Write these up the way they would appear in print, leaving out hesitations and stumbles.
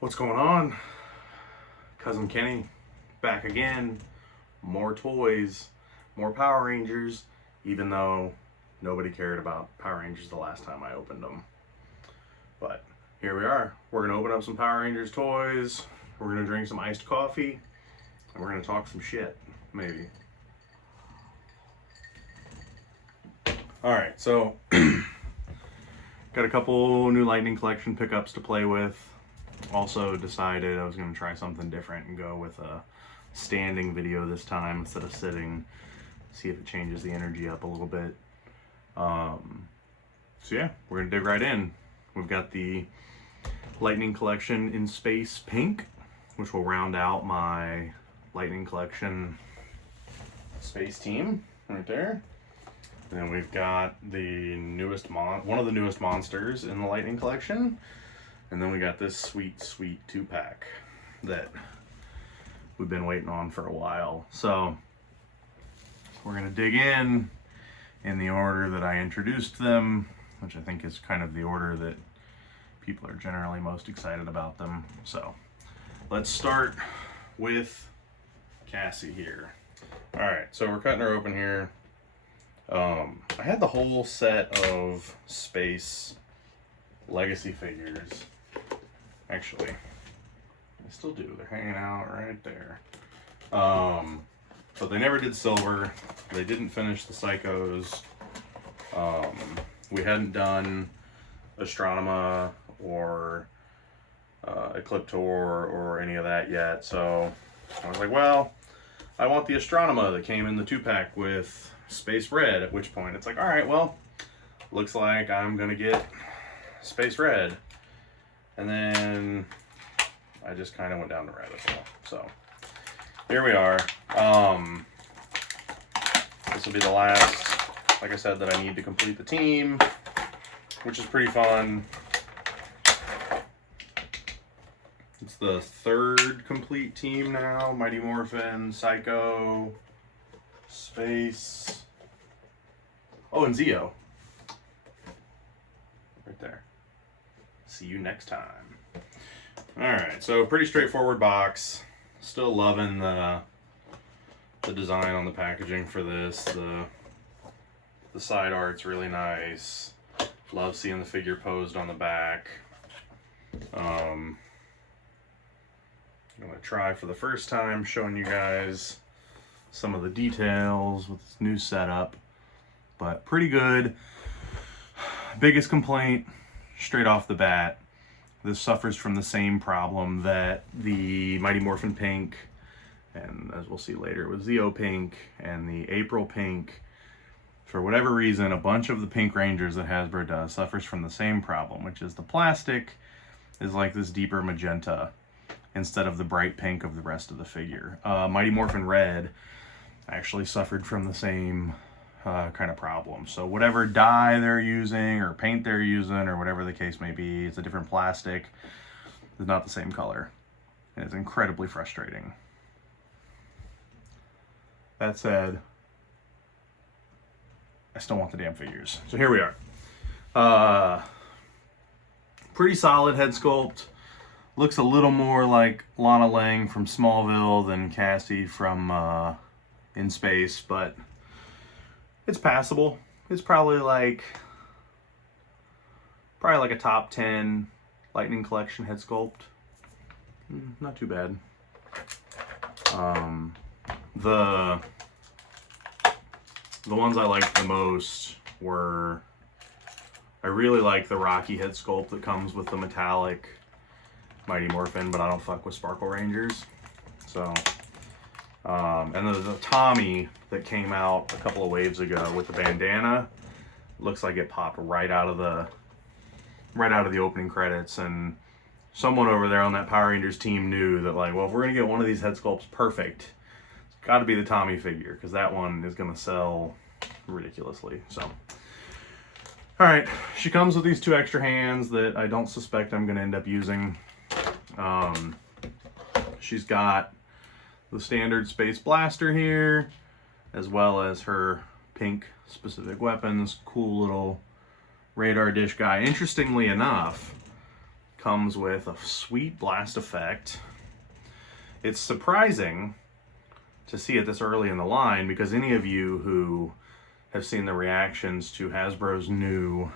What's going on? Cousin Kenny back again. More toys, more Power Rangers, even though nobody cared about Power Rangers the last time I opened them. But here we are. We're going to open up some Power Rangers toys. We're going to drink some iced coffee. And we're going to talk some shit, maybe. Alright, so got a couple new Lightning Collection pickups to play with. Also decided I was going to try something different and go with a standing video this time instead of sitting. See if it changes the energy up a little bit. So yeah, we're going to dig right in. We've got the Lightning Collection in Space Pink, which will round out my Lightning Collection Space Team right there. And then we've got the newest one of the newest monsters in the Lightning Collection. And then we got this sweet, sweet 2-pack that we've been waiting on for a while. So we're gonna dig in the order that I introduced them, which I think is kind of the order that people are generally most excited about them. So let's start with Cassie here. All right, so we're cutting her open here. I had the whole set of Space Legacy figures. Actually, I still do. They're hanging out right there. But they never did silver. They didn't finish the Psychos. We hadn't done Astronomer or Ecliptor or any of that yet. So I was like, well, I want the Astronomer that came in the 2-pack with Space Red, at which point it's like, all right, well, looks like I'm gonna get Space Red. And then I just kind of went down the rabbit hole. So here we are. This will be the last, like I said, that I need to complete the team, which is pretty fun. It's the 3rd complete team now. Mighty Morphin, Psycho, Space. Oh, and Zeo. Right there. See you next time. Alright, so pretty straightforward box. Still loving the design on the packaging for this. The side art's really nice. Love seeing the figure posed on the back. I'm going to try for the first time showing you guys some of the details with this new setup. But pretty good. Biggest complaint straight off the bat, this suffers from the same problem that the Mighty Morphin Pink, and as we'll see later, it was Zeo Pink and the April Pink. For whatever reason, a bunch of the Pink Rangers that Hasbro does suffers from the same problem, which is the plastic is like this deeper magenta instead of the bright pink of the rest of the figure. Mighty Morphin Red actually suffered from the same kind of problem. So whatever dye they're using or paint they're using or whatever the case may be, it's a different plastic. It's not the same color. And it's incredibly frustrating. That said, I still want the damn figures. So here we are. Pretty solid head sculpt. Looks a little more like Lana Lang from Smallville than Cassie from In Space, but it's passable. It's probably like a top 10 Lightning Collection head sculpt. Not too bad. The ones I liked the most were, I really like the Rocky head sculpt that comes with the metallic Mighty Morphin, but I don't fuck with Sparkle Rangers. So and the Tommy that came out a couple of waves ago with the bandana looks like it popped right out of the opening credits, and someone over there on that Power Rangers team knew that, like, well, if we're gonna get one of these head sculpts perfect, it's got to be the Tommy figure, because that one is gonna sell ridiculously. So all right, she comes with these 2 extra hands that I don't suspect I'm gonna end up using. She's got the standard Space Blaster here, as well as her pink specific weapons. Cool little radar dish guy. Interestingly enough, comes with a sweet blast effect. It's surprising to see it this early in the line, because any of you who have seen the reactions to Hasbro's new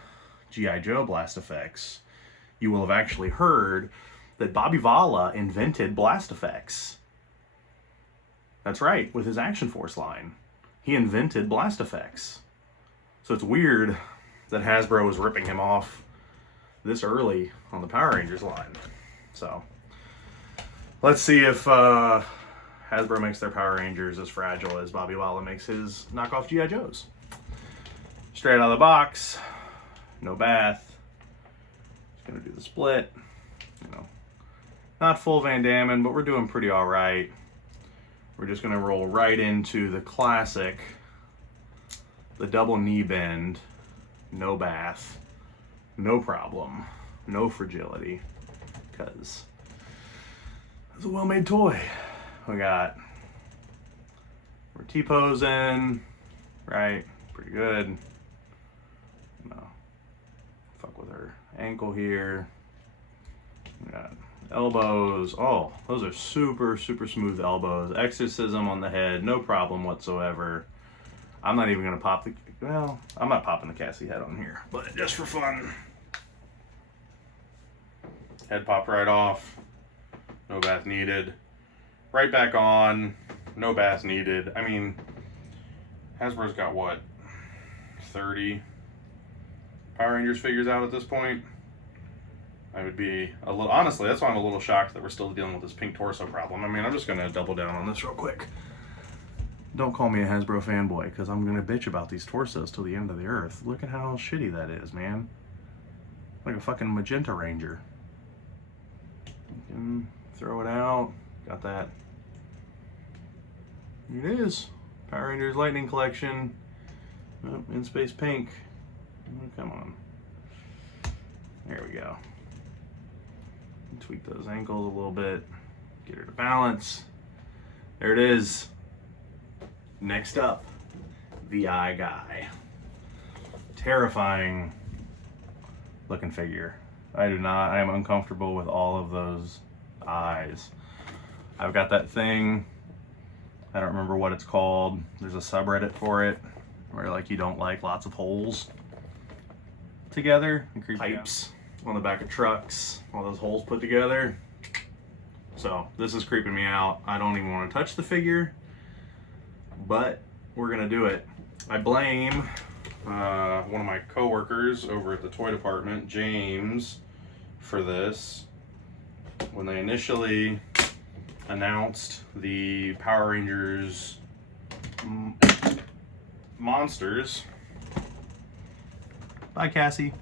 G.I. Joe blast effects, you will have actually heard that Bobby Valla invented blast effects. That's right, with his Action Force line. He invented blast effects. So it's weird that Hasbro was ripping him off this early on the Power Rangers line. So let's see if Hasbro makes their Power Rangers as fragile as Bobby Valla makes his knockoff G.I. Joes. Straight out of the box, no bath. Just gonna do the split. You know, not full Van Damme, but we're doing pretty all right. We're just gonna roll right into the classic, the double knee bend, no bath, no problem, no fragility, because it's a well-made toy. We're T-posing, right? Pretty good. No, fuck with her ankle here. We got elbows. Oh, those are super, super smooth elbows. Exorcism on the head, no problem whatsoever. I'm not even gonna pop the, well, I'm not popping the Cassie head on here, but just for fun. Head popped right off. No bath needed. Right back on. No bath needed. I mean, Hasbro's got what, 30 Power Rangers figures out at this point? I would be a little, honestly, that's why I'm a little shocked that we're still dealing with this pink torso problem. I mean, I'm just gonna double down on this real quick. Don't call me a Hasbro fanboy, because I'm gonna bitch about these torsos till the end of the earth. Look at how shitty that is, man. Like a fucking magenta ranger. You can throw it out. Got that. Here it is. Power Rangers Lightning Collection. Oh, in space pink. Oh, come on. There we go. Tweak those ankles a little bit. Get her to balance. There it is. Next up, the Eye Guy. Terrifying looking figure. I am uncomfortable with all of those eyes. I've got that thing, I don't remember what it's called. There's a subreddit for it, where like you don't like lots of holes together. Pipes on the back of trucks, all those holes put together. So this is creeping me out. I don't even want to touch the figure, but we're gonna do it. I blame one of my co-workers over at the toy department, James, for this. When they initially announced the Power Rangers monsters. Bye, Cassie.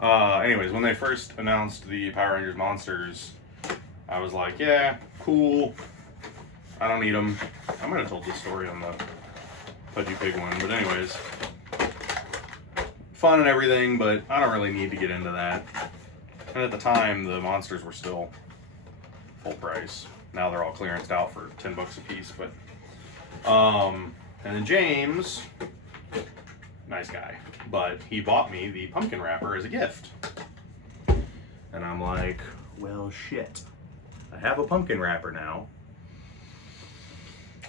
Anyways, when they first announced the Power Rangers monsters, I was like, yeah, cool. I don't need them. I might have told this story on the Pudgy Pig one, but anyways. Fun and everything, but I don't really need to get into that. And at the time, the monsters were still full price. Now they're all clearanced out for 10 bucks a piece, but and then James, nice guy, but he bought me the pumpkin wrapper as a gift. And I'm like, well, shit. I have a pumpkin wrapper now.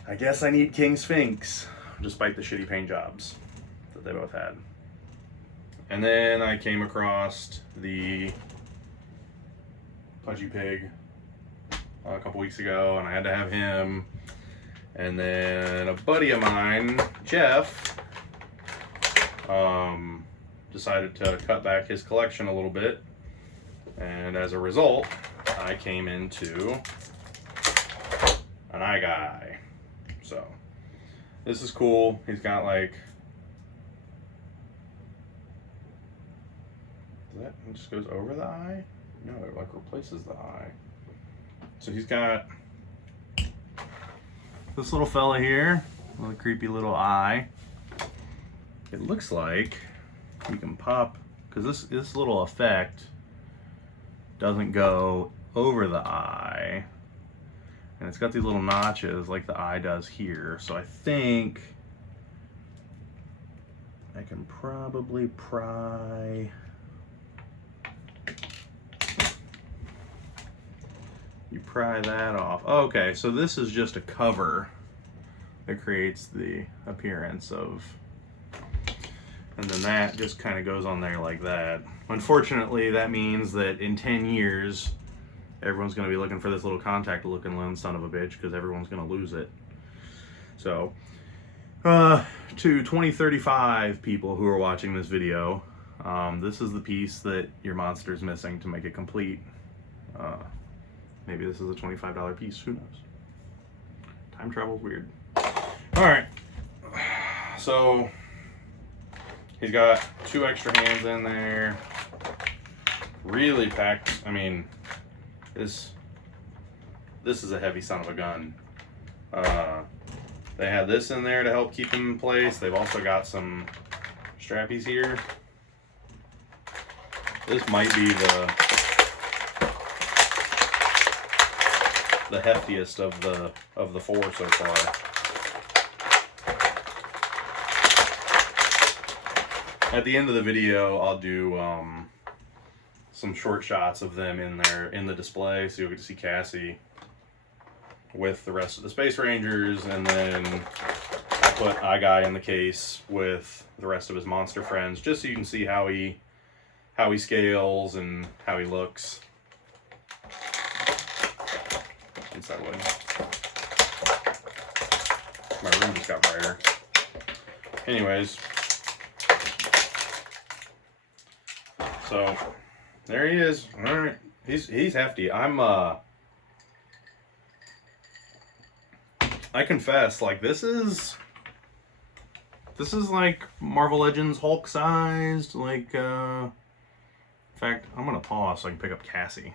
I guess I need King Sphinx, despite the shitty paint jobs that they both had. And then I came across the Pudgy Pig a couple weeks ago, and I had to have him. And then a buddy of mine, Jeff, decided to cut back his collection a little bit. And as a result, I came into an Eye Guy. So this is cool. He's got like, it just goes over the eye? No, it like replaces the eye. So he's got this little fella here, with a creepy little eye. It looks like you can pop, because this little effect doesn't go over the eye. And it's got these little notches like the eye does here. So I think I can probably pry you pry that off. Okay, so this is just a cover that creates the appearance of, and then that just kind of goes on there like that. Unfortunately, that means that in 10 years, everyone's going to be looking for this little contact looking lens son of a bitch, because everyone's going to lose it. So, to 2035 people who are watching this video, this is the piece that your monster's missing to make it complete. Maybe this is a $25 piece, who knows? Time travel's weird. Alright, so he's got 2 extra hands in there. Really packed. I mean, this is a heavy son of a gun. They have this in there to help keep him in place. They've also got some strappies here. This might be the heftiest of the 4 so far. At the end of the video, I'll do some short shots of them in there in the display, so you'll get to see Cassie with the rest of the Space Rangers, and then I'll put iGuy in the case with the rest of his monster friends, just so you can see how he scales and how he looks. Inside way. My room just got brighter. Anyways, so there he is. All right, he's hefty. I confess, like this is like Marvel Legends Hulk sized. Like, in fact, I'm gonna pause so I can pick up Cassie.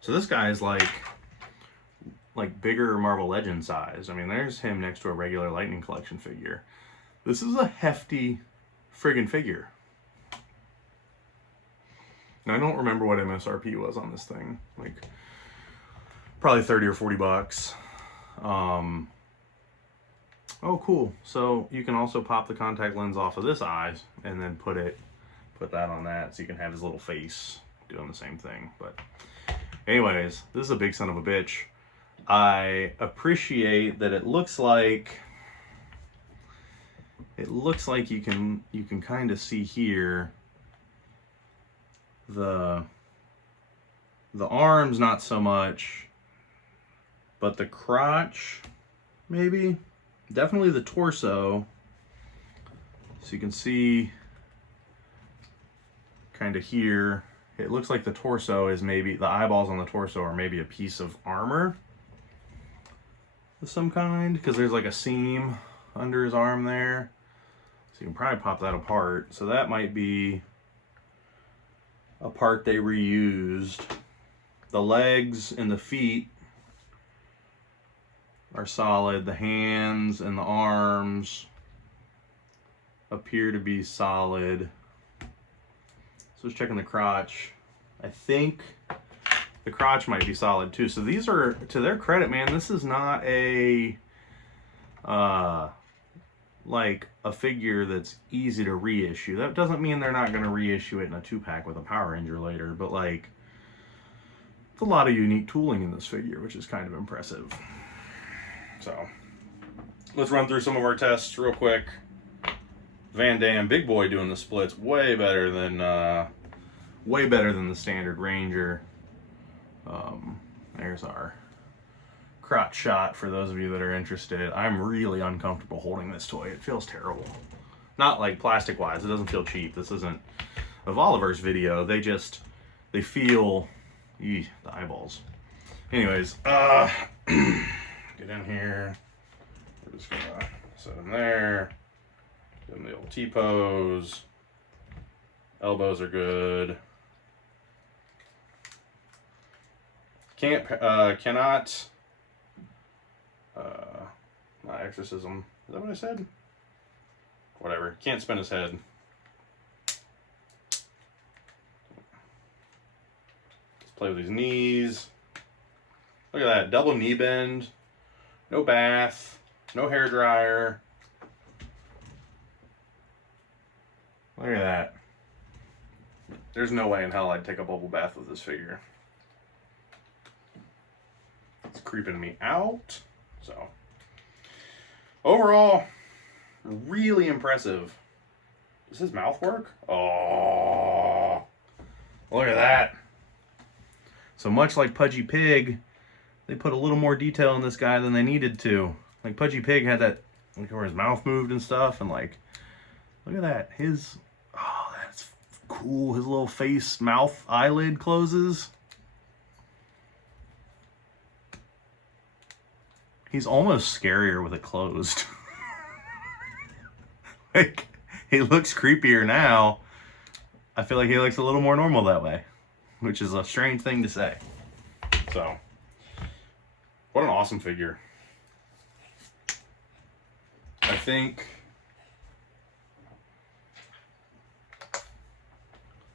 So this guy is like bigger Marvel Legends size. I mean, there's him next to a regular Lightning Collection figure. This is a hefty friggin' figure. Now, I don't remember what MSRP was on this thing. Like, probably 30 or 40 bucks. Oh, cool. So you can also pop the contact lens off of this eye and then put that on that, so you can have his little face doing the same thing. But anyways, this is a big son of a bitch. I appreciate that it looks like you can kind of see here the arms, not so much, but the crotch maybe, definitely the torso. So you can see kind of here, it looks like the torso is maybe, the eyeballs on the torso are maybe a piece of armor of some kind, because there's like a seam under his arm there. So you can probably pop that apart. So that might be a part they reused. The legs and the feet are solid. The hands and the arms appear to be solid. So just checking the crotch. I think the crotch might be solid too. So these are, to their credit, man, this is not a like a figure that's easy to reissue. That doesn't mean they're not going to reissue it in a 2-pack with a Power Ranger later, but like, it's a lot of unique tooling in this figure, which is kind of impressive. So let's run through some of our tests real quick. Van Damme, big boy, doing the splits way better than the standard Ranger. There's our crotch shot for those of you that are interested. I'm really uncomfortable holding this toy. It feels terrible. Not like plastic wise, it doesn't feel cheap. This isn't a Voliverse video. They feel, the eyeballs. Anyways, get in here. We're just gonna set him there. Give him the old T-pose. Elbows are good. Cannot, not exorcism. Is that what I said? Whatever. Can't spin his head. Let's play with his knees. Look at that. Double knee bend. No bath. No hair dryer. Look at that. There's no way in hell I'd take a bubble bath with this figure. It's creeping me out. So overall, really impressive. Does his mouth work? Oh, look at that. So much like Pudgy Pig, they put a little more detail in this guy than they needed to. Like Pudgy Pig had that, like where his mouth moved and stuff, and like, look at that. Oh, that's cool. His little face, mouth, eyelid closes. He's almost scarier with it closed. Like, he looks creepier now. I feel like he looks a little more normal that way, which is a strange thing to say. So, what an awesome figure. I think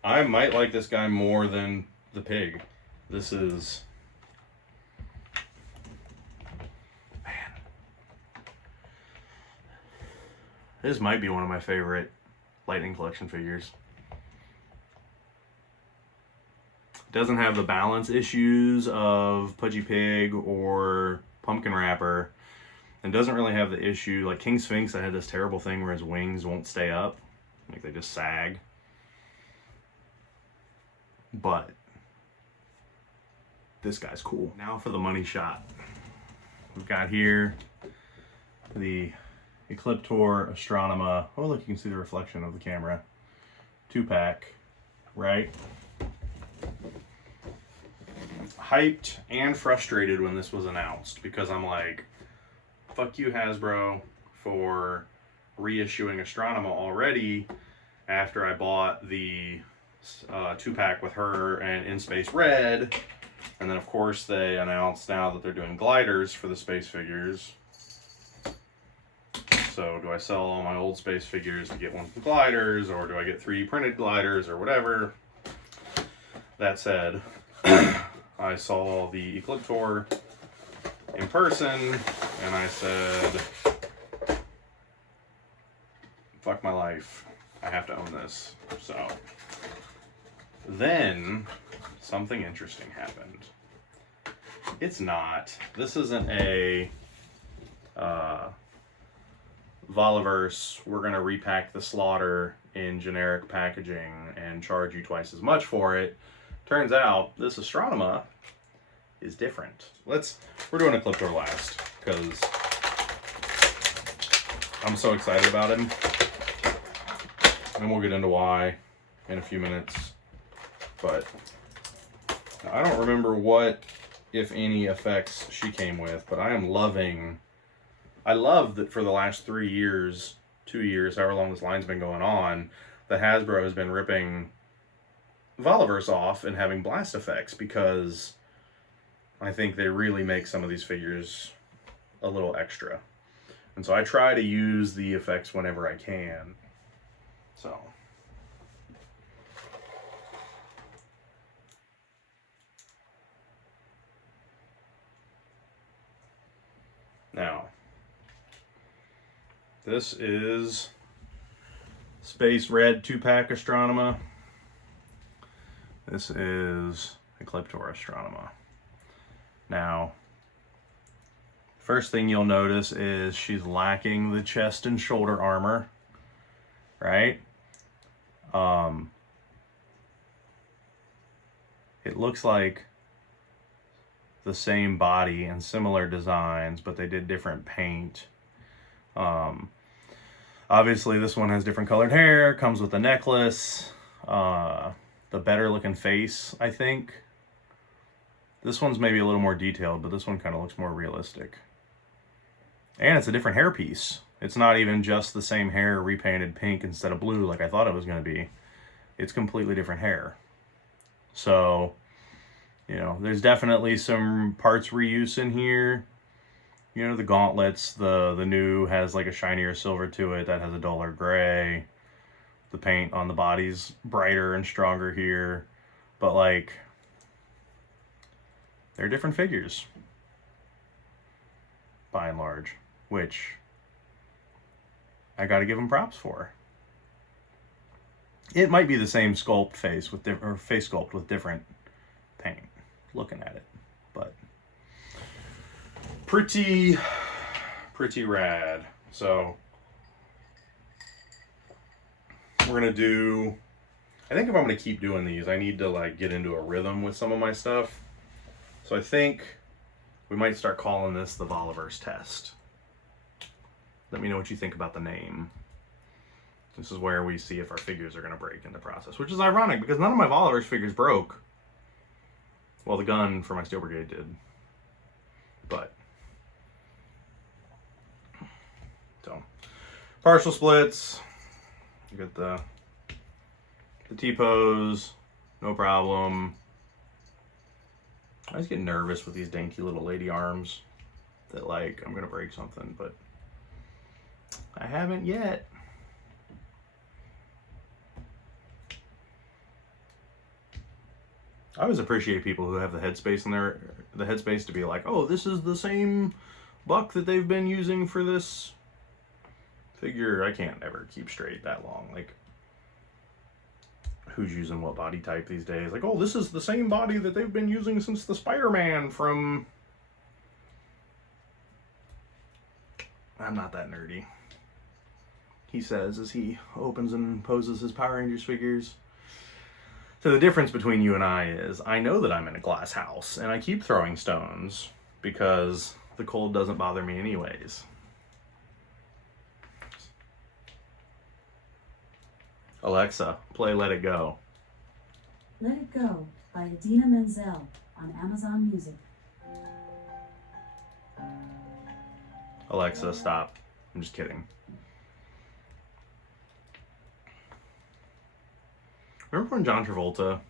I might like this guy more than the pig. This is, man, this might be one of my favorite Lightning Collection figures. Doesn't have the balance issues of Pudgy Pig or Pumpkin Wrapper, and doesn't really have the issue like King Sphinx. I had this terrible thing where his wings won't stay up, like they just sag. But this guy's cool. Now for the money shot. We've got here the Ecliptor Astronomer. Oh look, you can see the reflection of the camera. 2-pack, right? Hyped and frustrated when this was announced, because I'm like, fuck you Hasbro for reissuing Astronomer already after I bought the 2-pack with her and In Space Red. And then of course they announced now that they're doing gliders for the space figures. So do I sell all my old space figures to get one of the gliders, or do I get 3D printed gliders or whatever? That said, I saw the Ecliptor in person and I said, fuck my life, I have to own this. So then something interesting happened. This isn't a Voliverse, we're gonna repack the slaughter in generic packaging and charge you twice as much for it. Turns out this Astronomer is different. We're doing Ecliptor last because I'm so excited about him, and we'll get into why in a few minutes. But I don't remember what, if any, effects she came with, but I love that for the last 3 years, 2 years, however long this line's been going on, that Hasbro has been ripping Voliverse off and having blast effects, because I think they really make some of these figures a little extra. And so I try to use the effects whenever I can. So now, this is Space Red 2-pack Astronomer. This is Ecliptor Astronomer. Now, first thing you'll notice is she's lacking the chest and shoulder armor, right? It looks like the same body and similar designs, but they did different paint. Obviously this one has different colored hair, comes with a necklace, the better looking face, I think. This one's maybe a little more detailed, but this one kind of looks more realistic. And it's a different hairpiece. It's not even just the same hair repainted pink instead of blue like I thought it was going to be. It's completely different hair. So, you know, there's definitely some parts reuse in here. You know, the gauntlets, the new has like a shinier silver to it, that has a duller gray. The paint on the body's brighter and stronger here. But like, they're different figures, by and large, which I gotta give them props for. It might be the same sculpt face with face sculpt with different paint, looking at it, but pretty rad. So we're gonna do, I think if I'm gonna keep doing these, I need to like get into a rhythm with some of my stuff. So I think we might start calling this the Voliverse test. Let me know what you think about the name. This is where we see if our figures are gonna break in the process, which is ironic because none of my Voliverse figures broke. Well, the gun for my Steel Brigade did, but so partial splits. You get the T-pose, no problem. I always get nervous with these dainty little lady arms that like I'm gonna break something, but I haven't yet. I always appreciate people who have the headspace in the headspace to be like, oh, this is the same buck that they've been using for this figure. I can't ever keep straight that long. Like, who's using what body type these days? Like, oh, this is the same body that they've been using since the Spider-Man from... I'm not that nerdy, he says as he opens and poses his Power Rangers figures. So the difference between you and I is I know that I'm in a glass house and I keep throwing stones because the cold doesn't bother me anyways. Alexa, play Let It Go. Let It Go by Idina Menzel on Amazon Music. Alexa, stop. I'm just kidding. Remember when John Travolta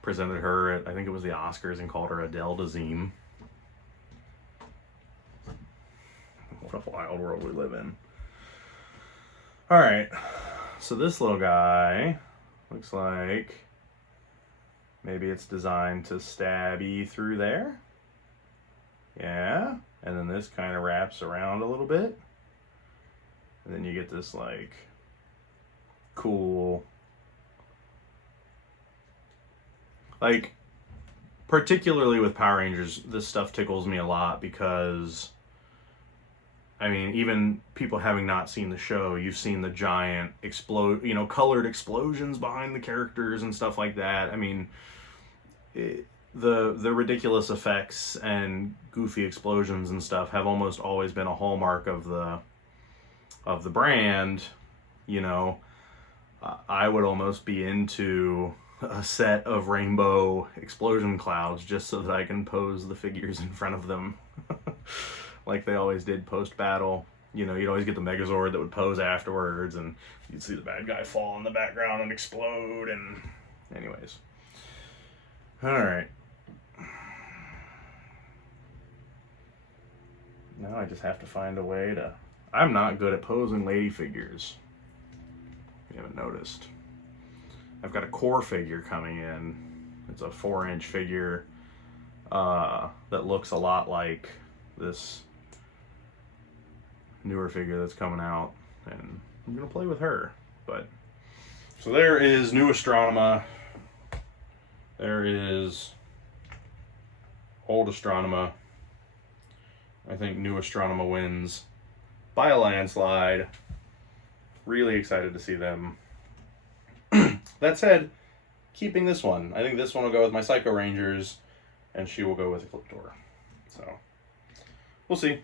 presented her at, I think it was the Oscars, and called her Adele Dazeem? What a wild world we live in. Alright, so this little guy looks like maybe it's designed to stabby through there. Yeah, and then this kind of wraps around a little bit. And then you get this like cool, like, particularly with Power Rangers, this stuff tickles me a lot because, I mean, even people having not seen the show, you've seen the giant colored explosions behind the characters and stuff like that. I mean, the ridiculous effects and goofy explosions and stuff have almost always been a hallmark of the brand. You know, I would almost be into a set of rainbow explosion clouds just so that I can pose the figures in front of them like they always did post-battle. You know, you'd always get the Megazord that would pose afterwards and you'd see the bad guy fall in the background and explode. And anyways, all right, now I just have to find a way to... I'm not good at posing lady figures, if you haven't noticed. I've got a core figure coming in. It's a 4-inch figure that looks a lot like this newer figure that's coming out, and I'm gonna play with her. But so there is New Astronomer. There is Old Astronomer. I think New Astronomer wins by a landslide. Really excited to see them. That said, keeping this one. I think this one will go with my Psycho Rangers, and she will go with Ecliptor. So, we'll see.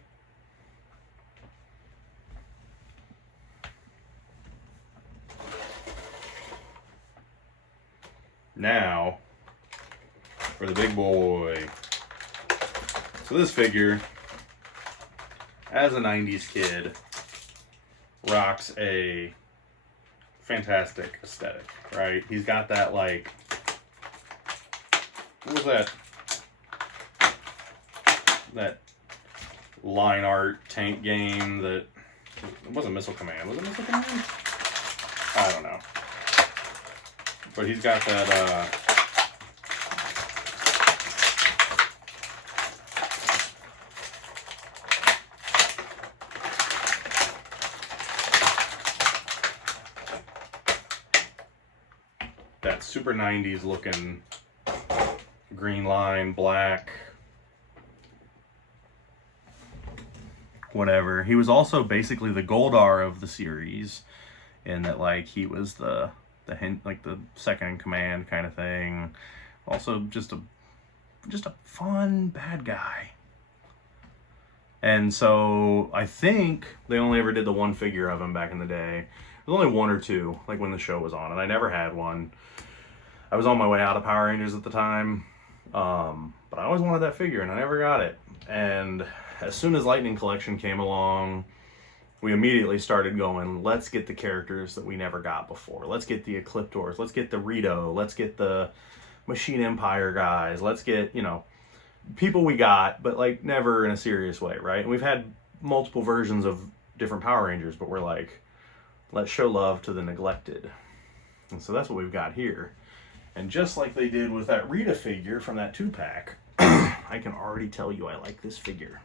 Now, for the big boy. So this figure, as a 90s kid, rocks a fantastic aesthetic, right? He's got that, like, what was that? That line art tank game that, it wasn't Missile Command. Was it Missile Command? I don't know. But he's got that, that super 90s looking green line, black whatever. He was also basically the Goldar of the series, in that like he was the hint, like the second in command kind of thing. Also just a fun bad guy. And so I think they only ever did the one figure of him back in the day. There was only one or two, like when the show was on, and I never had one. I was on my way out of Power Rangers at the time, but I always wanted that figure, and I never got it. And as soon as Lightning Collection came along, we immediately started going, let's get the characters that we never got before. Let's get the Ecliptors, let's get the Rito, let's get the Machine Empire guys, let's get, you know, people we got, but like never in a serious way, right? And we've had multiple versions of different Power Rangers, but we're like, let's show love to the neglected. And so that's what we've got here. And just like they did with that Rita figure from that 2-pack, I can already tell you I like this figure.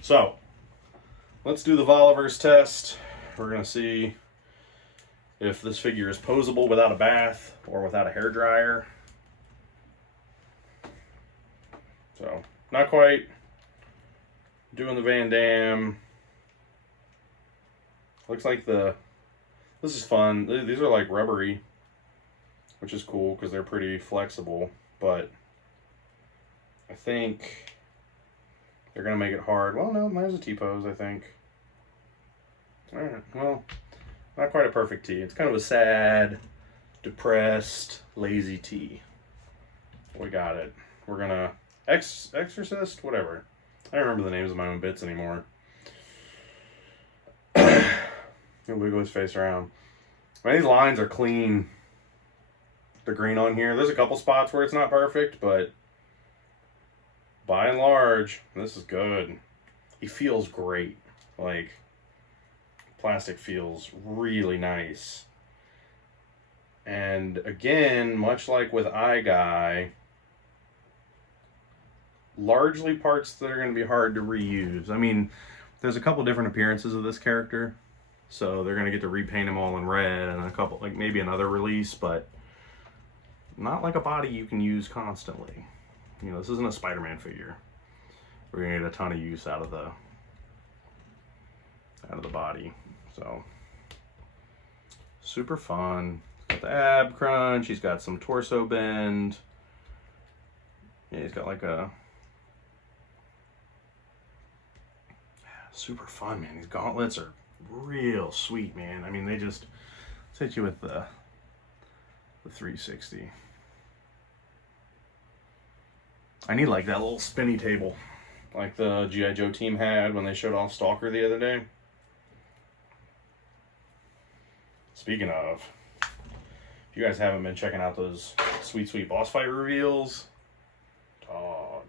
So let's do the Voliverse test. We're gonna see if this figure is posable without a bath or without a hairdryer. So, not quite doing the Van Damme. Looks like this is fun. These are like rubbery, which is cool because they're pretty flexible, but I think they're going to make it hard. Well, no, there's a T-pose, I think. All right, well, not quite a perfect T. It's kind of a sad, depressed, lazy T. We got it. We're going to Exorcist, whatever. I don't remember the names of my own bits anymore. Wiggle his face around. These lines are clean. The green on here. There's a couple spots where it's not perfect, but by and large, this is good. He feels great. Like, plastic feels really nice. And again, much like with iGuy, largely parts that are going to be hard to reuse. I mean, there's a couple different appearances of this character, so they're going to get to repaint him all in red, and a couple, like maybe another release, but not like a body you can use constantly. You know, this isn't a Spider-Man figure. We're going to get a ton of use out of the body. So super fun. He's got the ab crunch. He's got some torso bend. Yeah, he's got like a super fun, man. These gauntlets are real sweet, man. I mean, they just hit you with the 360. I need like that little spinny table like the G.I. Joe team had when they showed off Stalker the other day. Speaking of, if you guys haven't been checking out those sweet boss fight reveals, dog,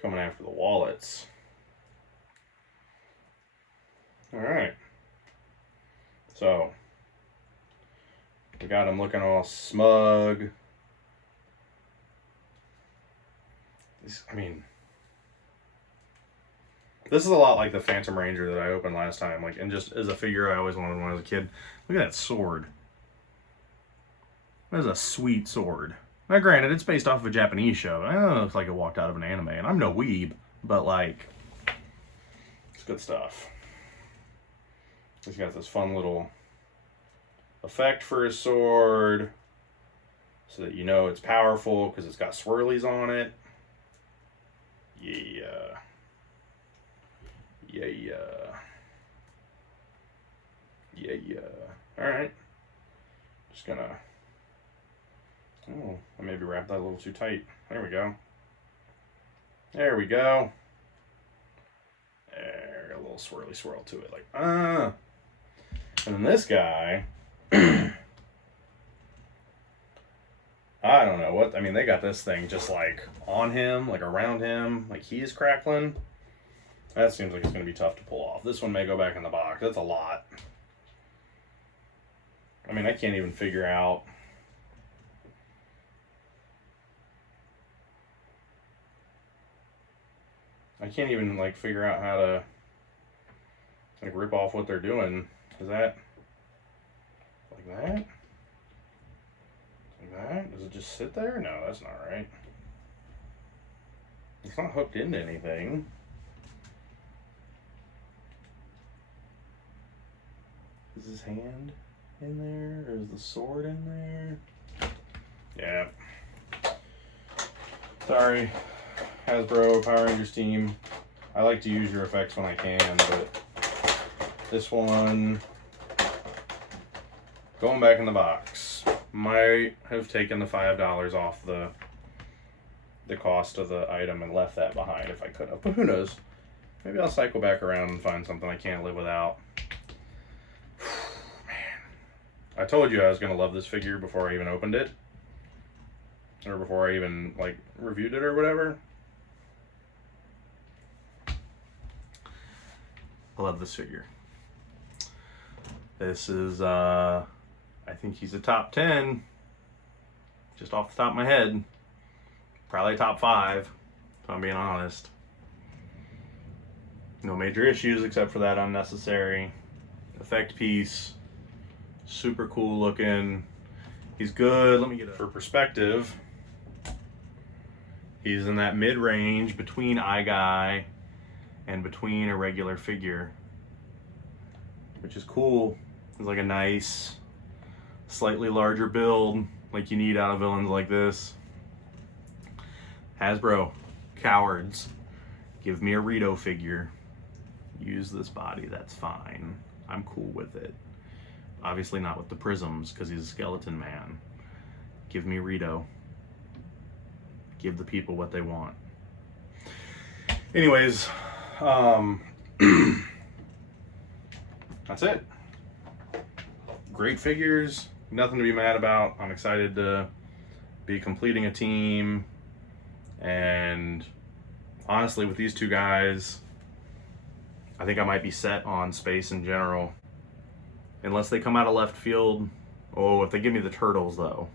coming after the wallets. Alright, so we got him looking all smug. I mean, this is a lot like the Phantom Ranger that I opened last time, like, and just as a figure I always wanted when I was a kid. Look at that sword. That is a sweet sword. Now granted, it's based off of a Japanese show. I know it looks like it walked out of an anime, and I'm no weeb, but like, it's good stuff. He's got this fun little effect for his sword, so that you know it's powerful because it's got swirlies on it. Yeah. Alright. Just gonna... Oh, I maybe wrapped that a little too tight. There we go. There we go. There, a little swirly swirl to it. Like, And then this guy... I don't know what, I mean, they got this thing just like on him, like around him, like he is crackling. That seems like it's going to be tough to pull off. This one may go back in the box. That's a lot. I mean, I can't even figure out. I can't even like figure out how to like rip off what they're doing. Is that like that? That? Does it just sit there? No, that's not right. It's not hooked into anything. Is his hand in there, or is the sword in there? Yeah. Sorry, Hasbro, Power Rangers team. I like to use your effects when I can, but this one, going back in the box, might have taken the $5 off the cost of the item and left that behind if I could have. But who knows? Maybe I'll cycle back around and find something I can't live without. Man, I told you I was gonna love this figure before I even opened it, or before I even like reviewed it or whatever. I love this figure. This is I think he's a top 10, just off the top of my head. Probably top 5, if I'm being honest. No major issues except for that unnecessary effect piece. Super cool looking. He's good. Let me get it for perspective. He's in that mid-range between iGuy and between a regular figure, which is cool. It's like a nice, slightly larger build like you need out of villains like this. Hasbro, cowards. Give me a Rito figure. Use this body, that's fine. I'm cool with it. Obviously not with the prisms, because he's a skeleton man. Give me Rito. Give the people what they want. Anyways, that's it. Great figures, nothing to be mad about. I'm excited to be completing a team. And honestly, with these two guys, I think I might be set on space in general. Unless they come out of left field. Oh, if they give me the turtles though,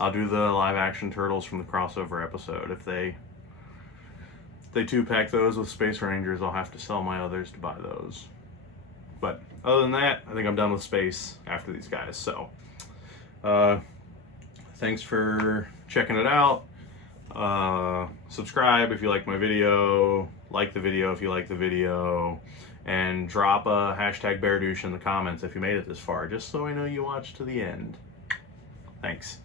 I'll do the live action turtles from the crossover episode. If they 2-pack those with Space Rangers, I'll have to sell my others to buy those. But other than that, I think I'm done with space after these guys. So thanks for checking it out. Subscribe if you like my video, like the video if you like the video, and drop a hashtag Beardouche in the comments if you made it this far, just so I know you watched to the end. Thanks.